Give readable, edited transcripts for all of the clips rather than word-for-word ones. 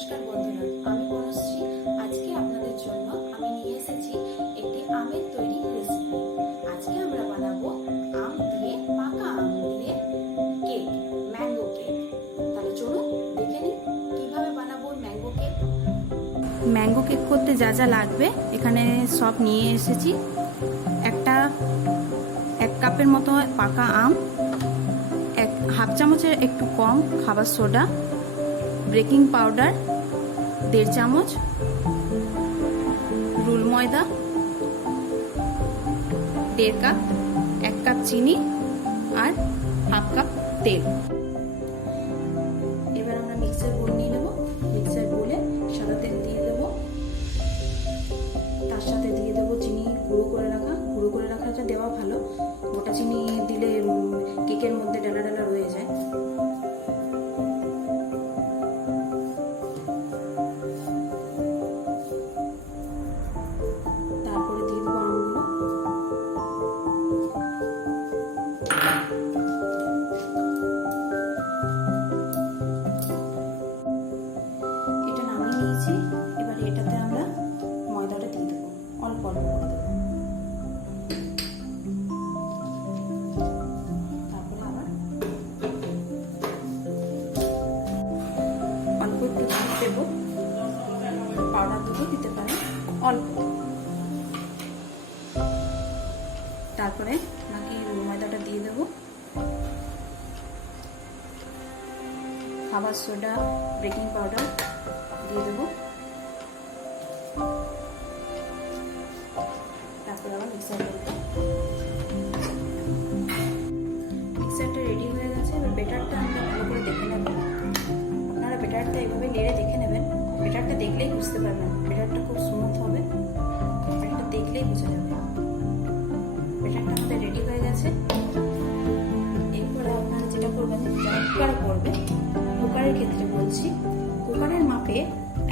নমস্কার বন্ধুরা, আমি বনশ্রী। আজকে আপনাদের জন্য আমি নিয়ে এসেছি একটি আমের তৈরি রেসিপি। আজকে আমরা বানাবো আম দিয়ে, পাকা আম দিয়ে কেক, ম্যাঙ্গো কেক। তাহলে চলুন দেখে নিই কিভাবে বানাবো ম্যাঙ্গো কেক। ম্যাঙ্গো কেক করতে যা যা লাগবে এখানে সব নিয়ে এসেছি। এক কাপের মতো পাকা আম, হাফ চামচের একটু কম খাবার সোডা, বেকিং পাউডার 1.5 চামচ, রুল ময়দা 1.5 কাপ, 1 কাপ চিনি আর হাফ কাপ তেল। এবার আমরা মিক্সার বোল নিয়ে নেব। মিক্সার বোলে সাদা তেল দিয়ে দেবো, তার সাথে দিয়ে দেবো চিনি গুঁড়ো করে রাখাটা দেওয়া ভালো। গোটা চিনি দিলে কেকের মধ্যে ডালা ডালা রয়ে যায়। তারপরে দিয়ে দেবো আমগুলো। এটা নামিয়ে নিয়েছি। এবার এটাতে আমরা ময়দাটা দিয়ে দেবো, অল্প অল্প করে দেবো। তারপরে আবার অল্প একটু দুধ দেবো, পাউডার দুধও দিতে পারেন অল্প। তারপরে বাকি ময়দাটা দিয়ে দেবো, খাবার সোডা, বেকিং পাউডার দিয়ে দেবো। তারপরে আবার মিক্সারটা রেডি হয়ে গেছে। এবার বেটারটা আমরা ভালো করে দেখে নেব। আপনারা বেটারটা এইভাবে নেড়ে দেখে নেবেন। বেটারটা দেখলেই বুঝতে পারবেন, বেটারটা খুব স্মুথ হবে। বেটারটা দেখলেই বুঝে যাবে। বেটারটা আমাদের রেডি হয়ে গেছে। এরপরে আপনারা যেটা করবেন, যারা কুকার করবে, কুকারের ক্ষেত্রে বলছি, কুকারের মাপে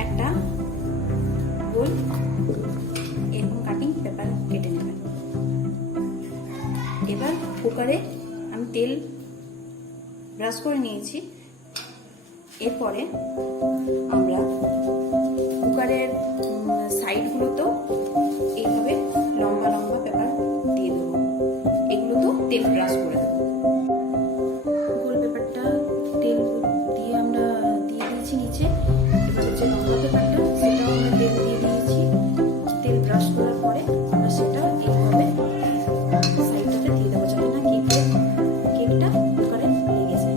একটা গোল এরকম কাটিং পেপার কেটে নেবেন। এবার কুকারে আমি তেল ব্রাশ করে নিয়েছি। এরপরে আমরা কুকারের সাইডগুলোতেও এইভাবে লম্বা লম্বা পেপার দিয়ে দেবো। এগুলোতেও তেল ব্রাশ করে দেবো। গোল পেপারটা তেল দিয়ে আমরা দিয়ে দিয়েছি নিচে। এবার যে লম্বা পেপারটা সেটাও আমরা তেল দিয়ে দিয়েছি। তেল ব্রাশ করার পরে আমরা সেটা এইভাবে সাইডটাতে দিয়ে দেবো, যাতে না কেকটা কুকারে লেগে যায়।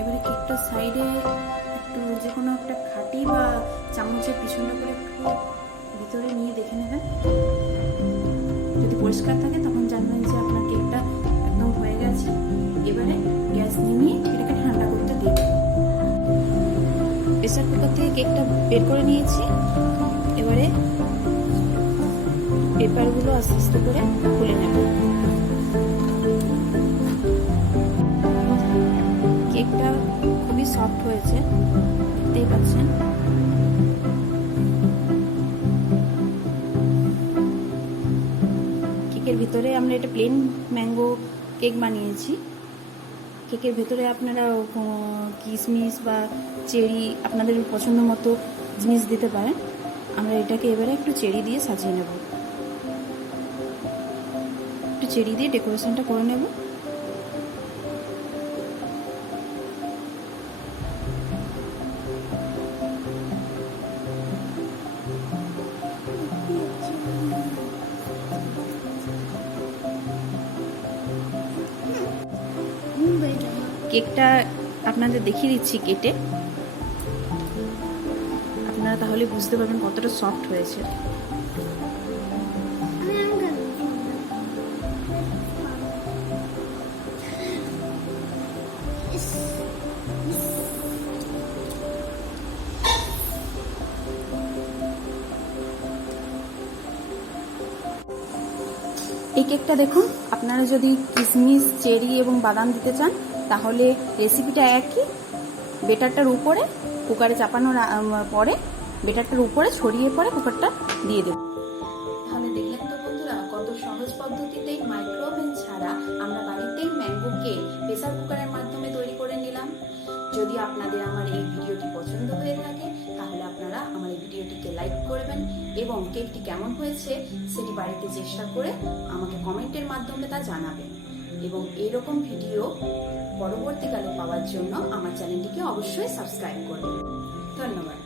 এবারে কেকটা সাইডে একটু যে কোনো একটা খাঁটি বা চামচের পিছনটা করে একটু ভিতরে নিয়ে দেখে নেবেন। যদি পরিষ্কার থাকে তখন জানবেন যে আপনার কেকটা একদম হয়ে গেছে। এবারে গ্যাস নিয়ে এটাকে ঠান্ডা করতে দিয়ে দেবেন। প্রেসার কুকার থেকে কেকটা বের করে নিয়েছি। এবারে পেপারগুলো আস্তে আস্তে করে খুলে নেব। কেকটা খুবই সফট হয়েছে, দেখতেই পাচ্ছেন। কেকের ভিতরে আমরা এটা প্লেন ম্যাঙ্গো কেক বানিয়েছি। কেকের ভেতরে আপনারা কিশমিশ বা চেরি আপনাদের পছন্দ মতো জিনিস দিতে পারেন। আমরা এটাকে এবারে একটু চেরি দিয়ে সাজিয়ে নেব, একটু চেরি দিয়ে ডেকোরেশনটা করে নেব। কেকটা আপনাদের দেখিয়ে দিচ্ছি কেটে, আপনারা তাহলে বুঝতে পারবেন কতটা সফট হয়েছে। এই কেকটা দেখুন, আপনারা যদি কিশমিশ, চেরি এবং বাদাম দিতে চান তাহলে রেসিপিটা একই। বেটারটার উপরে কুকারে চাপানোর পরে বেটারটার উপরে ছড়িয়ে পরে কুকারটা দিয়ে দেব। তাহলে দেখলেন তো বন্ধুরা, কত সহজ পদ্ধতিতেই মাইক্রো ওভেন ছাড়া আমরা বাড়িতেই ম্যাঙ্গো কেক প্রেসার কুকারের মাধ্যমে তৈরি করে নিলাম। যদি আপনাদের আমার এই ভিডিওটি পছন্দ হয়ে থাকে তাহলে আপনারা আমার এই ভিডিওটিকে লাইক করবেন এবং কেকটি কেমন হয়েছে সেটি বাড়িতে চেষ্টা করে আমাকে কমেন্টের মাধ্যমে তা জানাবেন। এবং এইরকম ভিডিও পরবর্তীকালে পাওয়ার জন্য আমার চ্যানেলটিকে অবশ্যই সাবস্ক্রাইব করবেন। ধন্যবাদ।